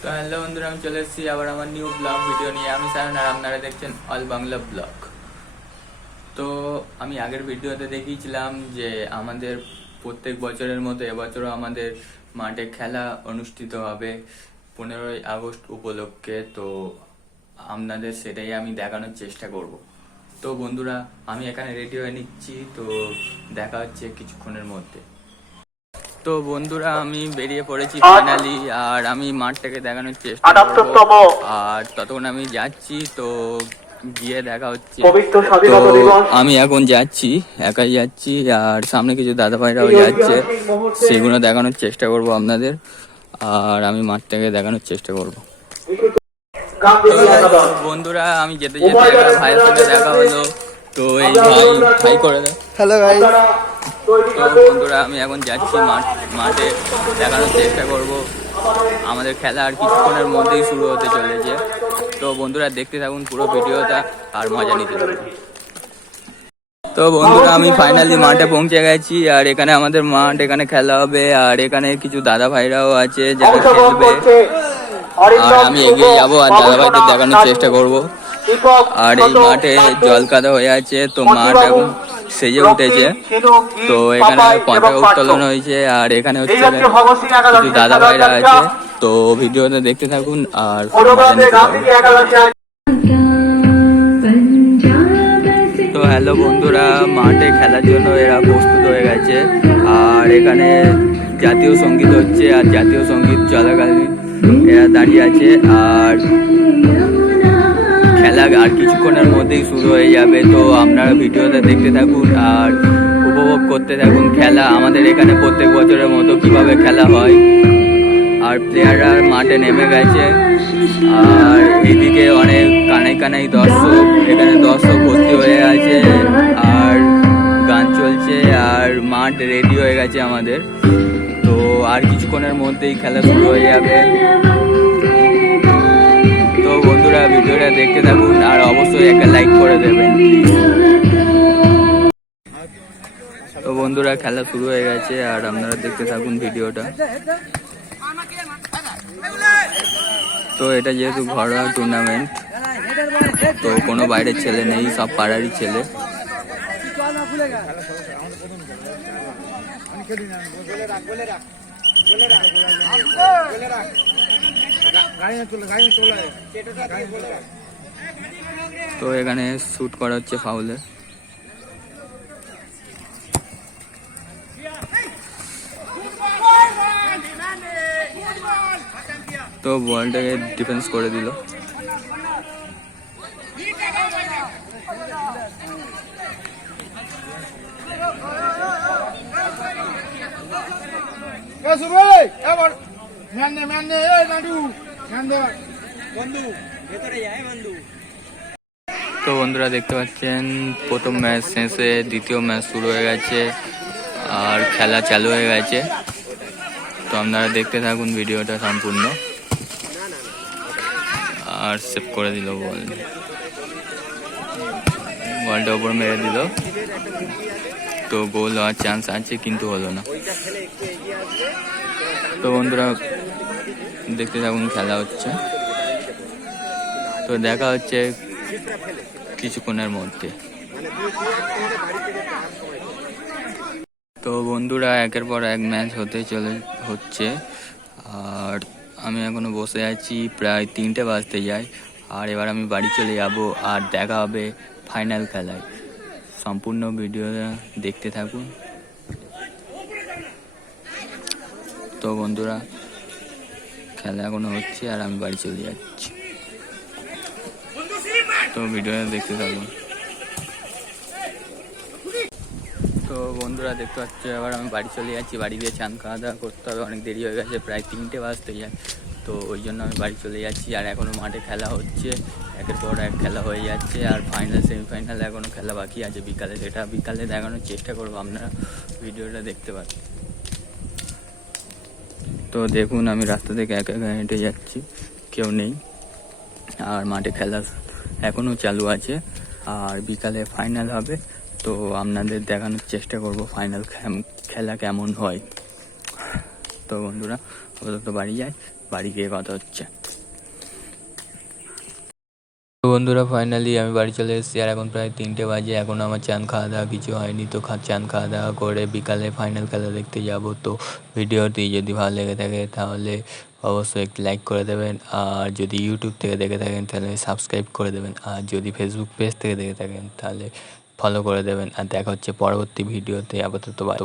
তো হ্যালো বন্ধুরা, আমি চলে এসেছি আবার আমার নিউ ব্লগ ভিডিও নিয়ে। আমি সায়ন আর আপনারা দেখছেন অল বাংলা ব্লগ। তো আমি আগের ভিডিওতে দেখিয়েছিলাম যে আমাদের প্রত্যেক বছরের মতো এবছরও আমাদের মাঠে খেলা অনুষ্ঠিত হবে 15ই আগস্ট উপলক্ষে। তো আপনাদের সেটাই আমি দেখানোর চেষ্টা করব। তো বন্ধুরা, আমি এখানে রেডি হয়ে নিচ্ছি, তো দেখা হচ্ছে কিছুক্ষণের মধ্যে। তো বন্ধুরা, আমি বেরিয়ে পড়েছি ফাইনালি, আর আমি মাঠটাকে দেখানোর চেষ্টা করব। আর ততক্ষণ আমি যাচ্ছি, তো গিয়ে দেখা হচ্ছে। তো আমি এখন যাচ্ছি, একাই যাচ্ছি, আর সামনে কিছু দাদা ভাইরাও যাচ্ছে, সেগুলো দেখানোর চেষ্টা করব আপনাদের। আর আমি মাঠটাকে দেখানোর চেষ্টা করব। বন্ধুরা, আমি যেতে যেতে একটা ভাইয়ের সঙ্গে দেখা হলো। তো এই ভাই করে দেয়। Hello guys. তো বন্ধুরা, আমি এখন যাচ্ছি মাঠে দেখানোর চেষ্টা করব। আমাদের খেলা আর কিছুক্ষণের মধ্যেই শুরু হতে চলেছে। তো বন্ধুরা, দেখতে থাকুন পুরো ভিডিওটা আর মজা নিতে থাকুন। তো বন্ধুরা, আমি ফাইনালি মাঠে পৌঁছে গেছি, আর এখানে আমাদের মাঠ, এখানে খেলা হবে, আর এখানে কিছু দাদা ভাইরাও আছে যারা খেলবে। আর আমি এগিয়ে যাবো আর দাদা ভাইদের দেখানোর চেষ্টা করব। আর এই মাঠে জল কাদা হয়ে আছে, তো মাঠ এখন সেজে উঠেছে। তো এখানে পতাকা উত্তোলন হয়েছে, আর এখানে হচ্ছে কিছু দাদা ভাইরা আছে। তো ভিডিওটা দেখতে থাকুন আর মজা নিতে থাকুন। তো হ্যালো বন্ধুরা, মাঠে খেলার জন্য এরা প্রস্তুত হয়ে গেছে। আর এখানে জাতীয় সঙ্গীত হচ্ছে, আর জাতীয় সঙ্গীত চলাকালীন এরা দাঁড়িয়ে আছে। আর খেলা আর কিছুক্ষণের মধ্যেই শুরু হয়ে যাবে। তো আপনারা ভিডিওটা দেখতে থাকুন আর উপভোগ করতে থাকুন খেলা। আমাদের এখানে প্রত্যেক বছরের মতো কিভাবে খেলা হয়। আর প্লেয়াররা মাঠে নেমে গেছে, আর এইদিকে অনেক কানাই কানাই দর্শক, এখানে দর্শক ভর্তি হয়ে আছে, আর গান চলছে, আর মাঠ রেডি হয়ে গেছে আমাদের। তো আর কিছুক্ষণের মধ্যেই খেলা শুরু হয়ে যাবে। তো বন্ধুরা, ভিডিওটা দেখতে থাকুন আর অবশ্যই একটা লাইক করে দেবেন। তো বন্ধুরা, খেলা শুরু হয়ে গেছে, আর আপনারা দেখতে থাকুন ভিডিওটা। তো এটা যেহেতু ঘরোয়া টুর্নামেন্ট, তো কোনো বাইরের ছেলে নেই, সব পাড়ারই ছেলে। তো এখানে শুট করা হচ্ছে ফাউলে। তো বলটাকে ডিফেন্স করে দিল। তো বন্ধুরা, দেখতে পাচ্ছেন প্রথম ম্যাচ শেষে দ্বিতীয় ম্যাচ শুরু হয়ে গেছে, আর খেলা চালু হয়ে গেছে। তো আপনারা দেখতে থাকুন ভিডিওটা সম্পূর্ণ। আর সেভ করে দিল বলটা ওপর মেরে দিল। তো গোল হওয়ার চান্স আছে, কিন্তু হলো না। তো বন্ধুরা, দেখতে থাকুন খেলা হচ্ছে। তো দেখা হচ্ছে কিছুক্ষণের মধ্যে। তো বন্ধুরা, একের পর এক ম্যাচ হচ্ছে, আর আমি এখনো বসে আছি, প্রায় 3টে বাজতে যায়। আর এবার আমি বাড়ি চলে যাব, আর দেখা হবে ফাইনাল খেলায়। সম্পূর্ণ ভিডিওটা দেখতে থাকুন। তো বন্ধুরা, খেলা এখনো হচ্ছে, আর আমি বাড়ি চলে যাচ্ছি। তো ভিডিওটা দেখতে থাকুন। তো বন্ধুরা, দেখতে পাচ্ছি এবার আমি বাড়ি চলে যাচ্ছি। বাড়ি গিয়ে চান খাওয়া দাওয়া করতে হবে, অনেক দেরি হয়ে গেছে, প্রায় 3টে বাজতে যায়। তো ওই জন্য আমি বাড়ি চলে যাচ্ছি। আর এখনও মাঠে খেলা হচ্ছে, একের পর এক খেলা হয়ে যাচ্ছে। আর ফাইনাল সেমিফাইনাল এখনও খেলা বাকি আছে বিকালে, সেটা বিকালে দেখানোর চেষ্টা করবো, আপনারা ভিডিওটা দেখতে পাচ্ছেন। তো দেখুন, আমি রাস্তা থেকে একা একা হেঁটে যাচ্ছি, কেউ নেই। আর মাঠে খেলা এখনও চালু আছে, আর বিকালে ফাইনাল হবে। তো আপনাদের দেখানোর চেষ্টা করব ফাইনাল খেলা কেমন হয়। তো বন্ধুরা, তো বাড়ি যায়। বাড়ি গিয়ে কথা হচ্ছে। তো বন্ধুরা ফাইনালি আমি বাড়ি চলে এসেছি, আর এখন প্রায় 3টে বাজে। এখন আমার চান খাওয়া দাওয়া কিছু হয়নি, তো চান খাওয়া দাওয়া করে বিকালে ফাইনাল খেলা দেখতে যাব। তো ভিডিওটি যদি ভালো লেগে থাকে তাহলে অবশ্যই একটি লাইক করে দেবেন, আর যদি ইউটিউব থেকে দেখে থাকেন তাহলে সাবস্ক্রাইব করে দেবেন, আর যদি ফেসবুক পেজ থেকে দেখে থাকেন তাহলে ফলো করে দেবেন। আর দেখা হচ্ছে পরবর্তী ভিডিওতে। আপাতত বাই।